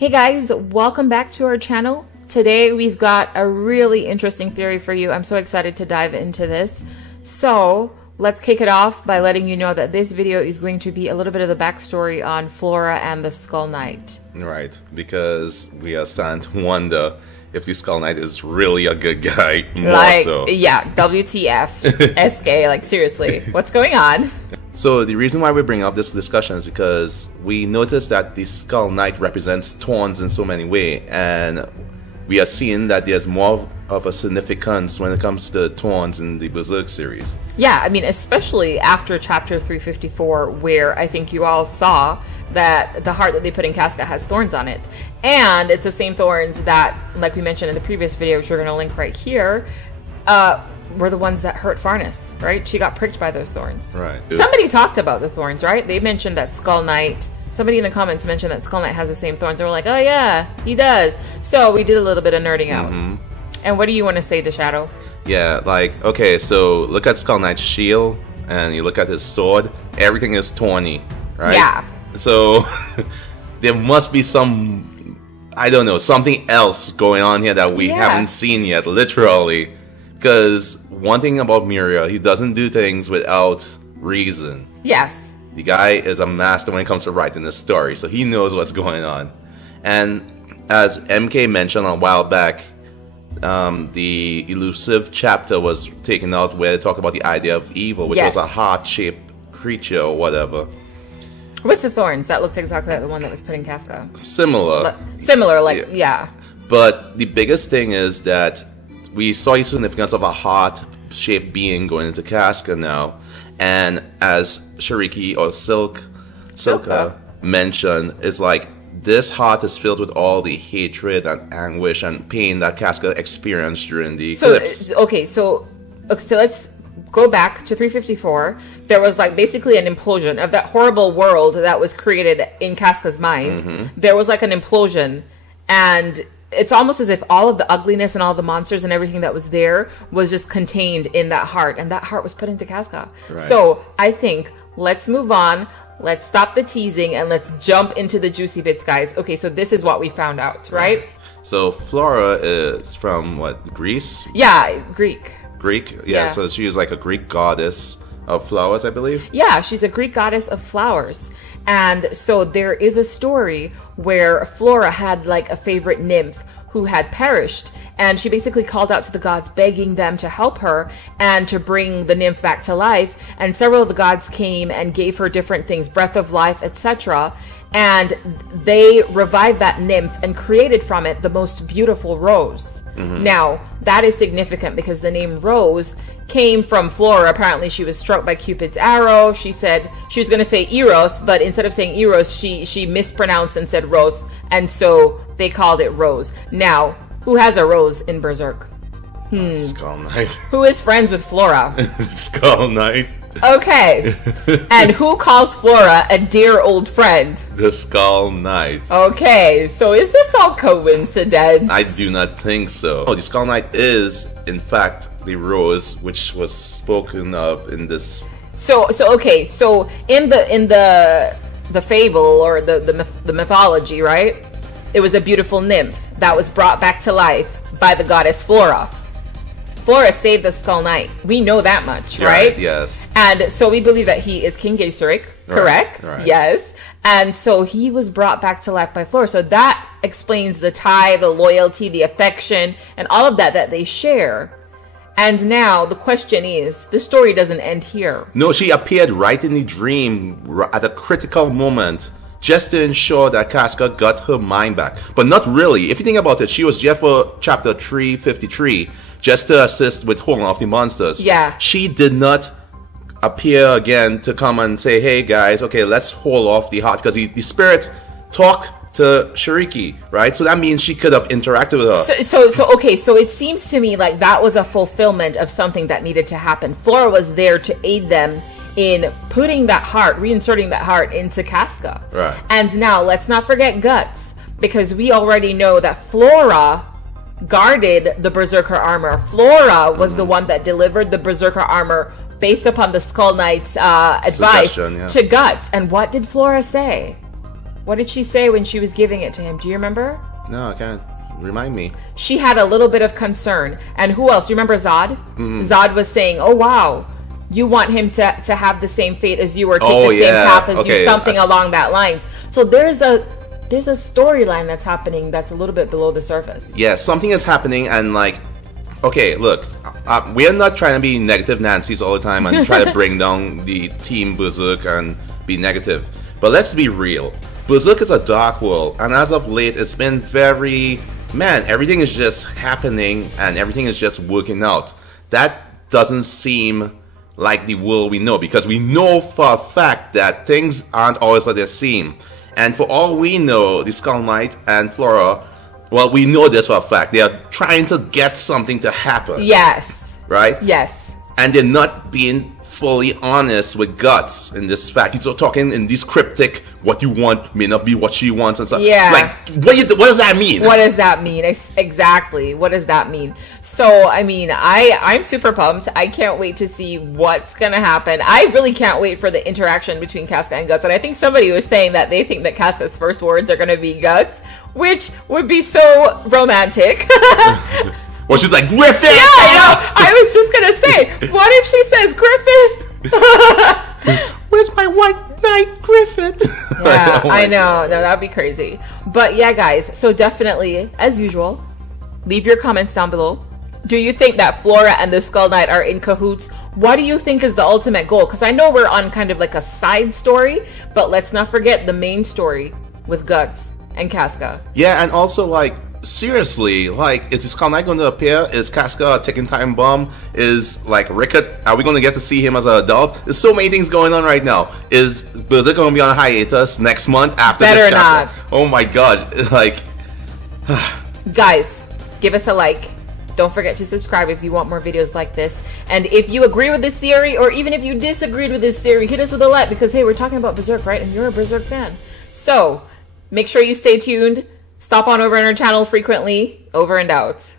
Hey guys, welcome back to our channel. Today we've got a really interesting theory for you. I'm so excited to dive into this. So let's kick it off by letting you know that this video is going to be a little bit of the backstory on Flora and the Skull Knight. Right, because we are starting to wonder if the Skull Knight is really a good guy. Yeah, WTF, SK, like seriously, what's going on? So the reason why we bring up this discussion is because we noticed that the Skull Knight represents thorns in so many ways, and we are seeing that there's more of a significance when it comes to thorns in the Berserk series. Yeah, I mean, especially after chapter 354, where I think you all saw that the heart that they put in Casca has thorns on it. And it's the same thorns that, like we mentioned in the previous video, which we're going to link right here, were the ones that hurt Farnes, right? She got pricked by those thorns. Right. Somebody talked about the thorns, right? They mentioned that Skull Knight, somebody in the comments mentioned that Skull Knight has the same thorns. And we're like, oh yeah, he does. So we did a little bit of nerding out. And what do you want to say to Shadow? Yeah, like, okay, so look at Skull Knight's shield, and you look at his sword, everything is thorny, right? Yeah. So there must be some, I don't know, something else going on here that we haven't seen yet, literally. Because one thing about Miria, he doesn't do things without reason. Yes. The guy is a master when it comes to writing the story, so he knows what's going on. And as MK mentioned a while back, the elusive chapter was taken out where they talked about the idea of evil, which was a heart-shaped creature or whatever. With the thorns, that looked exactly like the one that was put in Casca. Similar. Yeah. But the biggest thing is that we saw the significance of a heart-shaped being going into Casca now. And as Shariki or Silka mentioned, it's like this heart is filled with all the hatred and anguish and pain that Casca experienced during the eclipse. Okay, so let's go back to 354. There was like basically an implosion of that horrible world that was created in Casca's mind. There was like an implosion, and it's almost as if all of the ugliness and all the monsters and everything that was there was just contained in that heart, and that heart was put into Casca. Right. So I think let's move on. Let's stop the teasing and let's jump into the juicy bits, guys. Okay, so this is what we found out, right? So Flora is from what, Greece? Yeah, Greek. Yeah, so she is like a Greek goddess of flowers, I believe. Yeah, she's a Greek goddess of flowers. And so there is a story where Flora had like a favorite nymph who had perished, and she basically called out to the gods begging them to help her and to bring the nymph back to life. And several of the gods came and gave her different things, breath of life, etc. And they revived that nymph and created from it the most beautiful rose. Now, that is significant because the name Rose came from Flora. Apparently, she was struck by Cupid's arrow. She said she was going to say Eros, but instead of saying Eros, she mispronounced and said Rose, and so they called it Rose. Now, who has a rose in Berserk? Skull Knight. Who is friends with Flora? Skull Knight. Okay. And who calls Flora a dear old friend? The Skull Knight. Okay, so is this all coincidence? I do not think so. Oh, the Skull Knight is, in fact, the rose which was spoken of in this. So in the fable or the mythology, right? It was a beautiful nymph that was brought back to life by the goddess Flora. Flora saved the Skull Knight. We know that much, right? Yes. And so we believe that he is King Berserk, correct? Right. Yes. And so he was brought back to life by Flora. So that explains the tie, the loyalty, the affection, and all of that they share. And now the question is, the story doesn't end here. No, she appeared right in the dream at a critical moment, just to ensure that Casca got her mind back. But not really. If you think about it, she was just for chapter 353, just to assist with holding off the monsters. Yeah. She did not appear again to come and say, hey guys, okay, let's hold off the heart. Because the spirit talked to Shariki, right? So that means she could have interacted with her. Okay, so it seems to me like that was a fulfillment of something that needed to happen. Flora was there to aid them in putting that heart, reinserting that heart into Casca. Right. And now let's not forget Guts, because we already know that Flora guarded the Berserker armor. Flora was the one that delivered the Berserker armor based upon the Skull Knight's advice to Guts. And what did Flora say? What did she say when she was giving it to him? Do you remember? No, I can't. Remind me. She had a little bit of concern. And who else? Do you remember Zod? Zod was saying, oh, wow, you want him to have the same fate as you or take the same path as you, something along that lines. So there's a storyline that's happening that's a little bit below the surface. Yeah, something is happening, and like, okay, look, we are not trying to be negative Nancy's all the time and try to bring down the team Berserk and be negative. But let's be real. Berserk is a dark world, and as of late, it's been very... Man, everything is just happening, and everything is just working out. That doesn't seem like the world we know, because we know for a fact that things aren't always what they seem. And for all we know, the Skull Knight and Flora, well, we know this for a fact. They are trying to get something to happen. Yes. Right? Yes. And they're not being fully honest with Guts in this fact. He's talking in these cryptic, what you want may not be what she wants and stuff. Yeah. Like, what does that mean? What does that mean? Exactly. What does that mean? So, I mean, I'm super pumped. I can't wait to see what's going to happen. I really can't wait for the interaction between Casca and Guts. And I think somebody was saying that they think that Casca's first words are going to be Guts, which would be so romantic. Well, she's like, Griffith! Yeah, I know. I was just going to say, what if she says Griffith? Where's my white knight, Griffith? Yeah, I know. No, that would be crazy. But yeah, guys, so definitely, as usual, leave your comments down below. Do you think that Flora and the Skull Knight are in cahoots? What do you think is the ultimate goal? Because I know we're on kind of like a side story, but let's not forget the main story with Guts and Casca. Yeah, and also, like, seriously, like, is the Skull Knight going to appear? Is Casca a ticking time bomb? Is, like, Rickett, are we going to get to see him as an adult? There's so many things going on right now. Is Berserk going to be on hiatus next month after this chapter? Not. Oh my god, like... Guys, give us a like. Don't forget to subscribe if you want more videos like this. And if you agree with this theory, or even if you disagreed with this theory, hit us with a like, because, hey, we're talking about Berserk, right? And you're a Berserk fan. So, make sure you stay tuned. Stop on over on our channel frequently. Over and out.